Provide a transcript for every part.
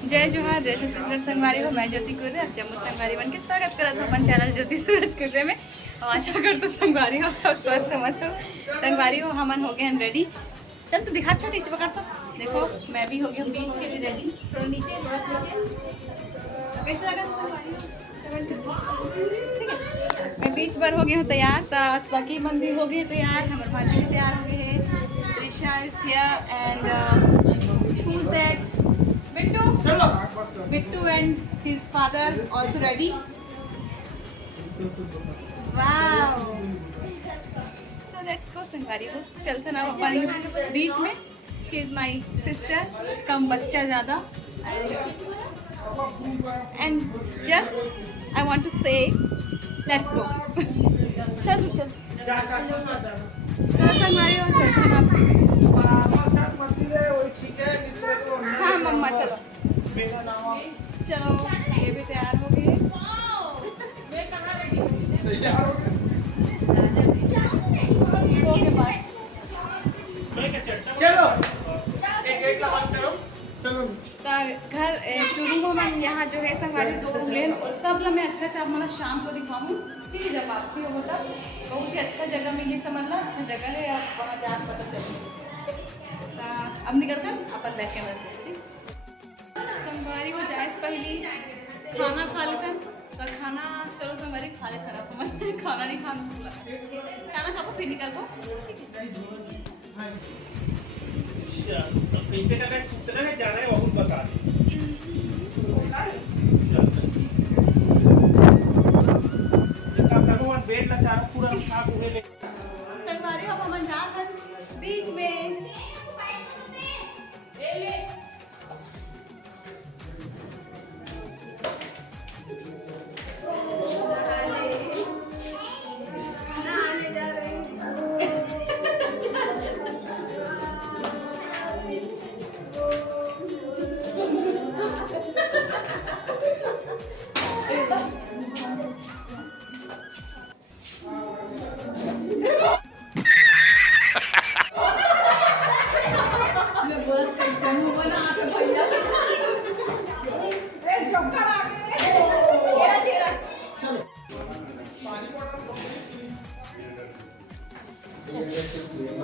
जय जोहार, जय छत्तीसगढ़ संगवारी हो। मैं ज्योति कुर्रे जम्मू संगवारी बन के स्वागत करत हूँ अपन चैनल ज्योति सूरज कुर्रे में। आशा करते संगवारी हो सब स्वस्थ मस्त हो। संगवारी हो हमन हो गए हैं रेडी। चल तो दिखा छोटी सी पकड़ तो देखो, मैं भी हो गई हूँ बीच के लिए रेडी। थोड़ा नीचे कैसे लगा संगवारी हो? ठीक है, मैं बीच पर हो गई हूँ तैयार। तो बाकी मन भी हो गए तैयार, हमारे भाजी भी तैयार हो गए हैं। Trisha is here and who is that? Bittu and his father also ready. Wow. So let's go संगवारी हो। चलते ना अपन बीच में। She is my sister. कम बच्चा ज़्यादा। And just I want to say, let's go. चल चल। संगवारी हो चलते ना। हाँ मम्मा चलो चलो, ये भी तैयार हो गई है। हीरो के पास चलो घर शुरू हो। मैं यहाँ जो है संगवारी 2 रूम ले सब ला मैं अच्छा से मतलब शाम को दिखाऊँ। ठीक है, जब वापसी हो तब बहुत ही अच्छा जगह में ये समझ ला, अच्छा जगह है। आप वहाँ जान पता चले। अब निकलते हैं अपन बैठ के बस। संगवारी को जाए पहली खाना खा लेते हैं। तो खाना चलो संगवारी खा लेते हैं। खाना नहीं खाना खाओ फिर निकल को। संगवारी अब हम जाते हैं बीच में।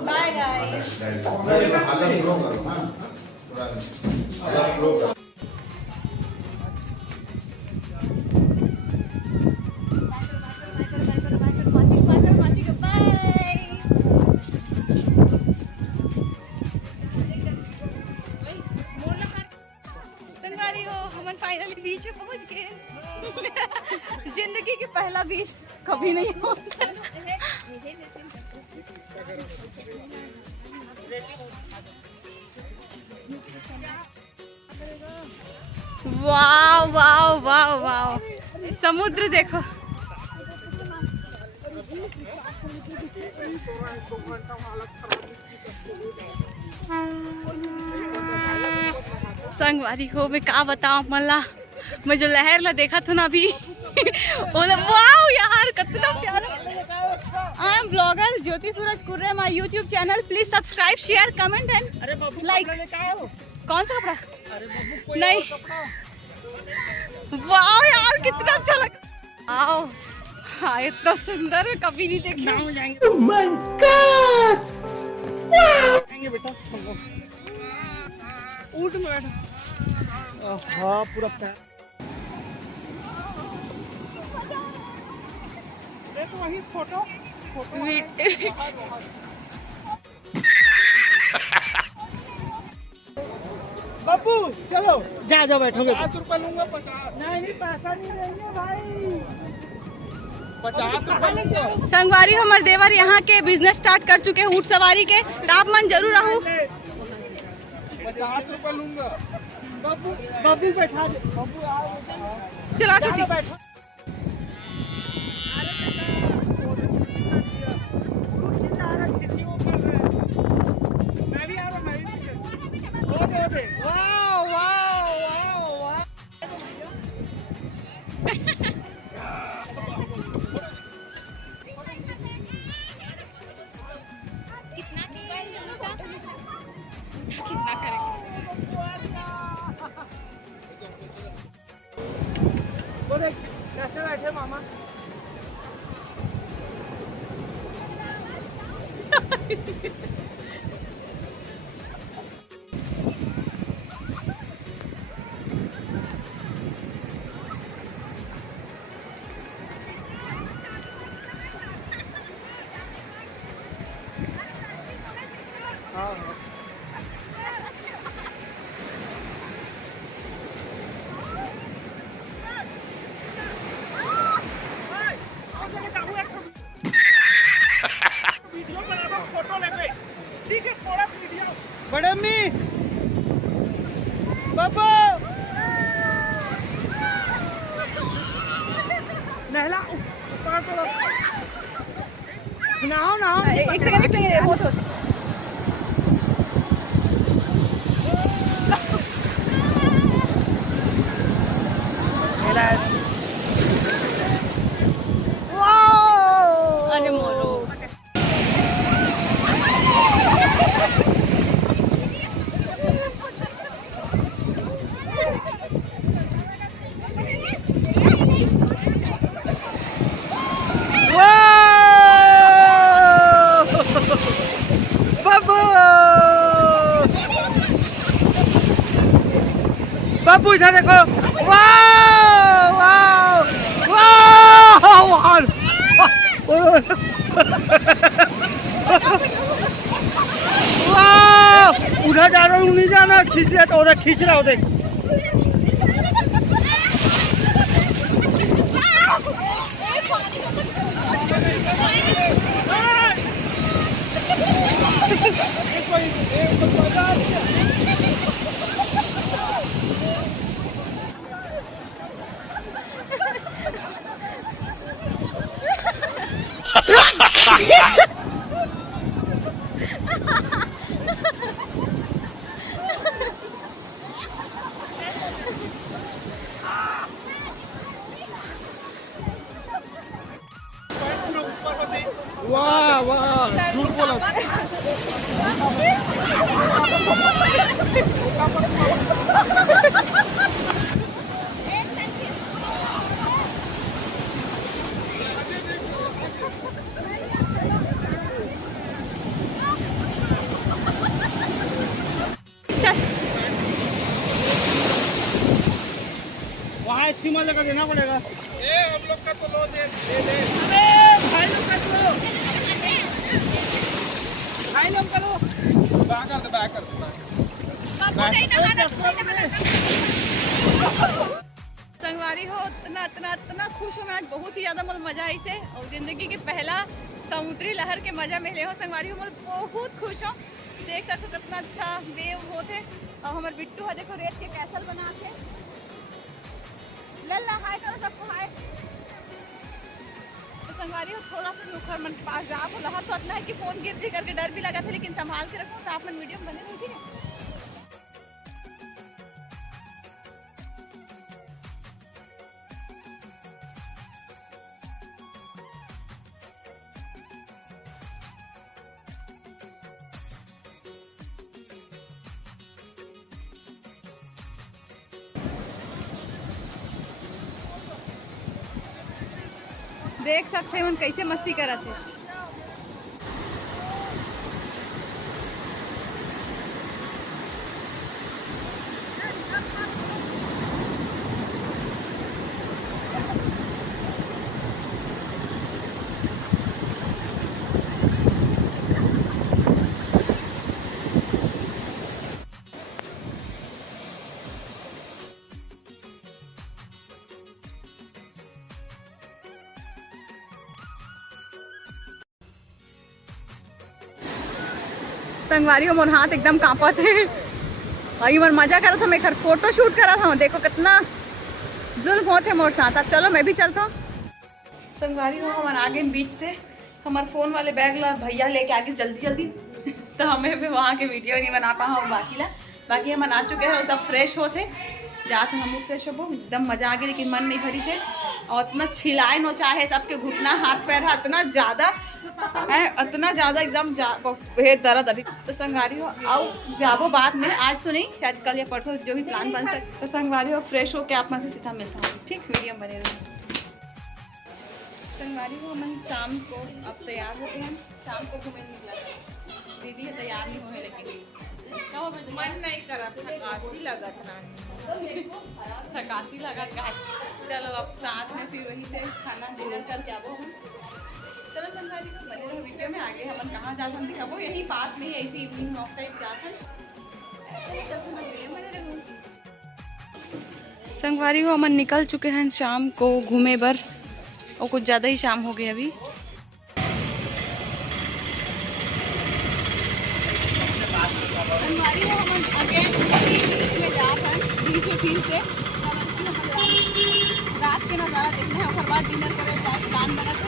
Bye guys. संगवारी हो हम फाइनली बीच में पहुंच गए। जिंदगी के पहला बीच कभी नहीं होता। वाह वाह वाह वाह, समुद्र देखो। संगवारी हो मैं क्या बताऊं मल्ला, मैं जो लहर ला देखा था ना अभी। वाह यार कितना प्यारा। I am blogger Jyoti Suraj Kurre, my YouTube channel. Please subscribe share comment and like. कौन सा कपड़ा? नहीं, वाह यार कितना अच्छा लगा। आओ हाँ, इतना सुंदर मैं कभी नहीं देखा। oh my God! बेटा ऊँट में बैठो। हाँ पूरा देखो वही फोटो बाबू चलो जा जाओ बैठोगे। 50 रुपए लूंगा। 50 नहीं पैसा नहीं देंगे भाई। 50 रुपए। संगवारी हमारे देवर यहाँ के बिजनेस स्टार्ट कर चुके हैं ऊँट सवारी के। आप मन जरूर रहूं। 50 रुपए लूंगा। बाबू बाबू बैठा दे। बाबू आओ चला छुट्टी बैठो। कितना करेंगे? बड़े अम्मी बाबा नहला नहाओ नहाओ एक सेकंड बहुत होता अरे मोरो बाबू इधर देखो वाह वाह वाह वाह उधर जा रहा हूँ नहीं जाना खींच रहा तो उधर खींच रहा उधर वाह वाह झूठ बोला वहाँ स्कीमर लेकर देना पड़ेगा। हम लोग का तो लो दे अरे भाई लोग का तो भाई लोग का लो बैकर संगवारी हो इतना इतना इतना खुश हो मैं आज बहुत ही ज़्यादा मतलब मज़ा आई से और ज़िंदगी के पहला समुद्री लहर के मज़ा में ले हो संगवारी हो मतलब बहुत खुश हो देख सकते हो कितना अच्छा वेव होते और हमारे बिट्टू है देखो रेत के कैसल बना के लल्ला हाय करो सबको हाय तो संगवारी हो थोड़ा सा मुखर मन पास जा वो लहर तो इतना है कि फ़ोन गिर जी करके डर भी लगा था लेकिन संभाल के रखो तो आप मन वीडियो में बने रहो ठीक है। देख सकते हैं कैसे मस्ती करा थे। संगवारी हो मोर हाथ एकदम कांपा थे और ये मजा करा था मैं घर फोटो शूट करा था देखो कितना जुल्म होते मोर साथ। अब चलो मैं भी चलता हूँ संगवारी हो हमारे आगे बीच से हमारे फ़ोन वाले बैग ला भैया लेके आगे जल्दी जल्दी तो हमें भी वहाँ के वीडियो नहीं बना पा बाकी हम आ चुके हैं सब फ्रेश होते जाते हम फ्रेश हो एकदम मज़ा आ गया लेकिन मन नहीं भरी से और इतना छिलाए नो चाहे सबके घुटना हाथ पैर है इतना ज़्यादा है इतना ज़्यादा एकदम दर्द अभी तो संगवारी हो आओ जाबो बाद में आज तो नहीं शायद कल या परसों जो भी प्लान बन सकता तो संगवारी हो फ्रेश हो के आप मन से सीधा मिलता हूँ ठीक वीडियो में बने रहो। संगवारी हो हम शाम को अब तैयार होते हैं शाम को घूमने निकला दीदी है तैयार नहीं हुए, लेकिन क्या हो बेटा? मन नहीं करा, थकासी लगा था। थकासी लगा का। चलो अब साथ में फिर वहीं से खाना डिनर करके आवो हम। चलो संगारी को बने रहो वीडियो में। आगे हम कहाँ जाते हम दिखाबो, यही पास में ही ऐसी इवनिंग वॉक टाइप जाते हैं। संगवारी हो हम निकल चुके हैं शाम को घूमे बर, और कुछ ज़्यादा ही शाम हो गई अभी। संगवारी हो हम अगेन में जा हैं बीच में फिर से रात के नज़ारा देखना है, और बाद डिनर करे का प्लान बना था।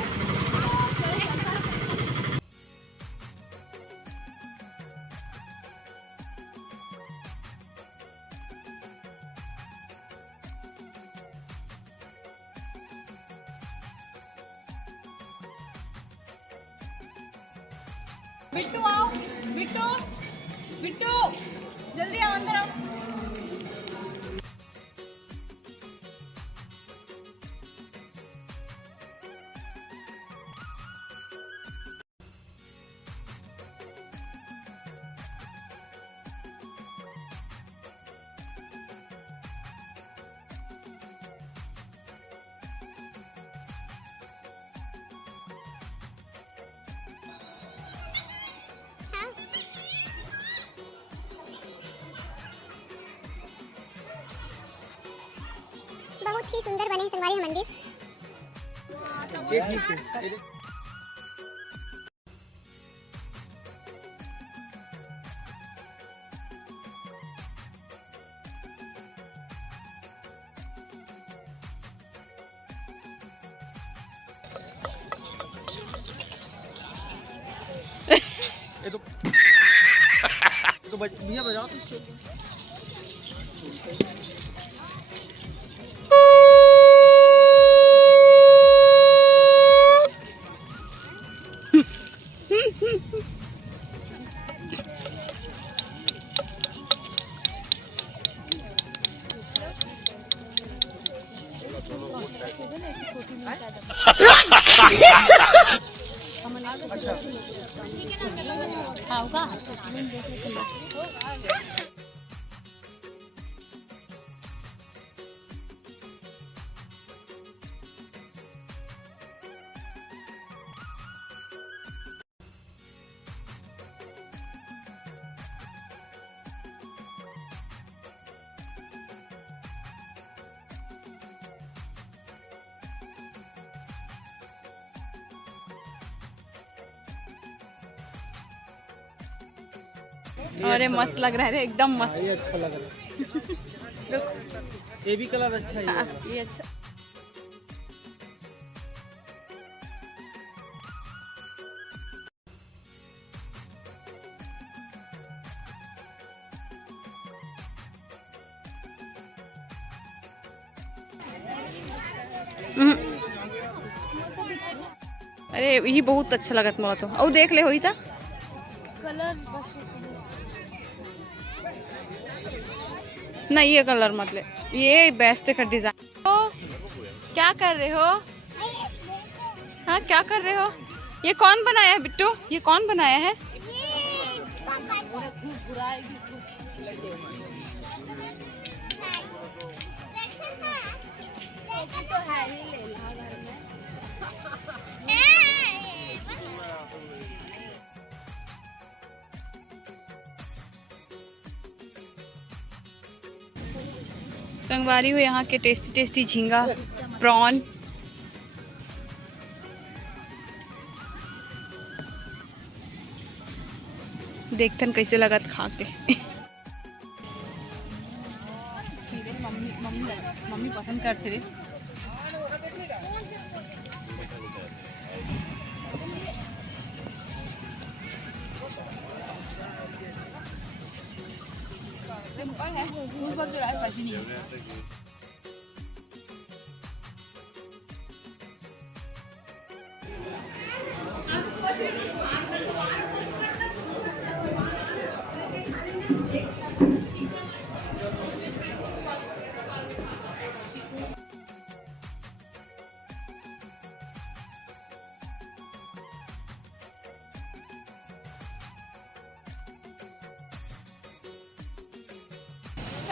बिट्टू आओ, बिट्टू बिट्टू जल्दी आओ, अंदर आओ। बहुत ही सुंदर बने संगवारी मंदिर। ये तो भैया बजाओ। अरे मस्त लग रहा है रे, एकदम मस्त। ये अच्छा लग रहा है। ये भी कलर अच्छा है। ये अच्छा। अरे यही बहुत अच्छा लगत मोला तो। और देख ले होई था कलर बस नहीं, ये कलर मतलब ये बेस्ट का डिजाइन। तो क्या कर रहे हो? हाँ क्या कर रहे हो? ये कौन बनाया है बिट्टू? ये कौन बनाया है? संगवारी हो यहाँ के टेस्टी टेस्टी झींगा, प्रॉन। देखतन कैसे लगत खा के। मम्मी पसंद करते रे। सिंपल है, दूध पर जो है वैसी नहीं है।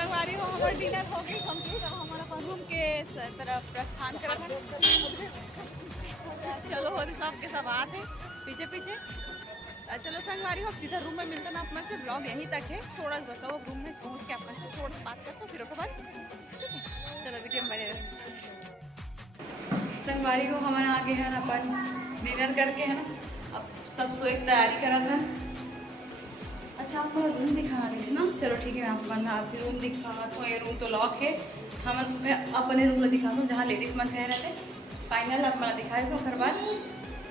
संगवारी हो हमारा डिनर हो गई कंप्लीट। अब हमारा रूम के तरफ प्रस्थान करा चलो हो सबके सब आते पीछे पीछे। चलो संगवारी हो अब सीधा रूम में मिलता ना अपना से। ब्लॉग यहीं तक है, थोड़ा बस वो रूम में पहुंच के अपना से थोड़ा सा बात करते फिर उसके बाद चलो वीडियो में बने रहे। संगवारी को हमारा आगे है ना अपन डिनर करके है ना अब सब सोए की तैयारी करा था। अच्छा आपको रूम दिखा रही थी ना, चलो ठीक है आपको आपकी रूम दिखा तो ये रूम तो लॉक है। मैं अपने रूम में दिखा दूँ जहाँ लेडीज़ मन रह रहे थे। फाइनल अब मैं दिखाए तो फिर बाद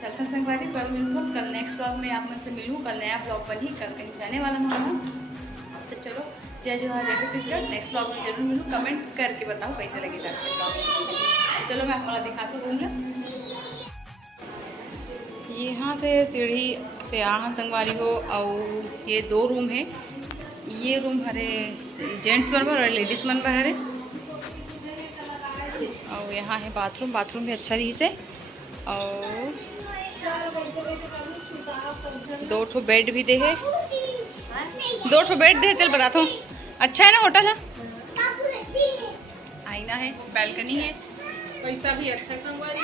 चलते हैं संगवारी। कल मिलता हूँ, कल नेक्स्ट ब्लॉग में आप से मिलूँ। कल नया ब्लॉग बनी, कल कहीं जाने वाला ना हो तो चलो जय जोहार जय छत्तीसगढ़। नेक्स्ट ब्लॉग में जरूर मिलूँ, कमेंट करके बताओ कैसे लगी सर ब्लॉग। चलो मैं हमारा दिखाती हूँ रूम में। यहाँ से सीढ़ी से आहा संगवारी हो और ये 2 रूम है। ये रूम हरे जेंट्स मन पर और लेडीज़ मन पर हरे। और यहाँ है बाथरूम, बाथरूम भी अच्छा रही से। और 2 ठो बेड भी दे है, 2 ठो बेड दे चल बताता हूँ। अच्छा है ना होटल है, आईना है, बैल्कनी है, पैसा भी अच्छा संगवारी।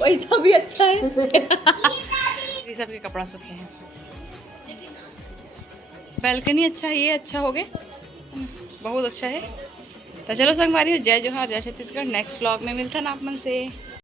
पैसा भी अच्छा है। ये सबके कपड़ा सूखे हैं, बैल्कनी अच्छा है, ये अच्छा हो गए, बहुत अच्छा है। तो चलो संगवारी जय जोहार जय छत्तीसगढ़। नेक्स्ट ब्लॉग में मिलता ना आप मन से।